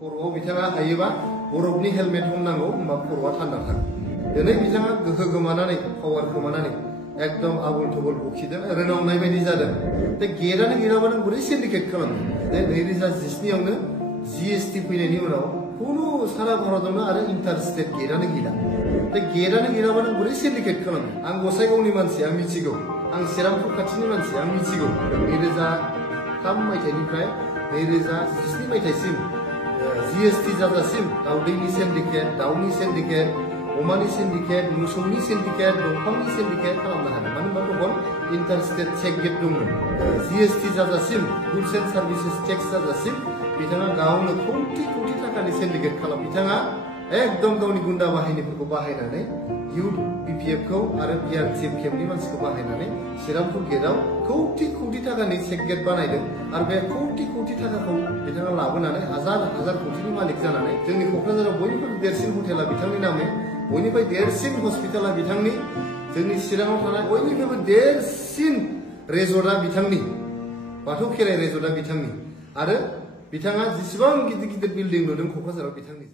खर'आव बिथाङा हायोबा बरफनि हेलमेट हमनांगौ होमबा खर'आ थान्दा थागोन दिनै बिथाङा गोहो गोमानानै पावार गोमानानै एकदम आबुल थबुल बखिदों रोनावनाय बायदि जादों दा गेटआनो गैयाबा नों बोरै सिन्डिकेट खालामनो दा 2017आवनो GST फैनायनि उनाव खुनु सारा भारतावनो आरो इन्टार स्टेट गेटआनो गैला दा गेटआनो गैयाबा नों बोरै सिन्डिकेट खालामनो आं गसाइगावनि मानसि आं मिथिगौ आं श्रीरामपुर खाथिनि मानसि आं मिथिगौ 2003 मायथाइनिफ्राय 2017 मायथाइसिम GST जाजासिम दाउदैनि सिन्डिकेट दाउनि सिन्डिकेट अमानि सिन्डिकेट मोसौनि सिन्डिकेट दंफांनि सिन्डिकेट खालामनो हादों मानो होनबा गुबुन इन्टार स्टेट चेक गेट दंमोन GST जाजासिम गुड्स एन्ड सार्भिसेस टेक्स जाजासिम बिथाङा गावनो कौटि कौटि थाखानि सिन्डिकेट खालाम बिथाङा एकदम गावनि गुन्दा बाहिनीफोरखौ बाहायनानै इउथ BPF खौ आरो BRTF केम्पनि मानसिखौ बाहायनानै श्रीरामपुर गेटआव कौटि कौटि थाखानि चेक गेट बानायदों आरो बे कौटि कौटि थाखाखौ बिथाङा लाबोनानै हाजार हाजार कौटिनि मालिक जानानै जोंनि क'क्राझाराव बयनिख्रुइ देरसिन हटेला बिथांनि नामै बयनिफ्राय देरसिन हस्पिटाला बिथांनि जोंनि चिराङाव थानाय बयनिख्रुइबो देरसिन रेजर्टआ बिथांनि बाथौ खेराइ रेजर्टआ बिथांनि आरो बिथाङा जेसेबां गिदिर गिदिर बिल्डिं लुदों क'क्राझाराव बिथांनि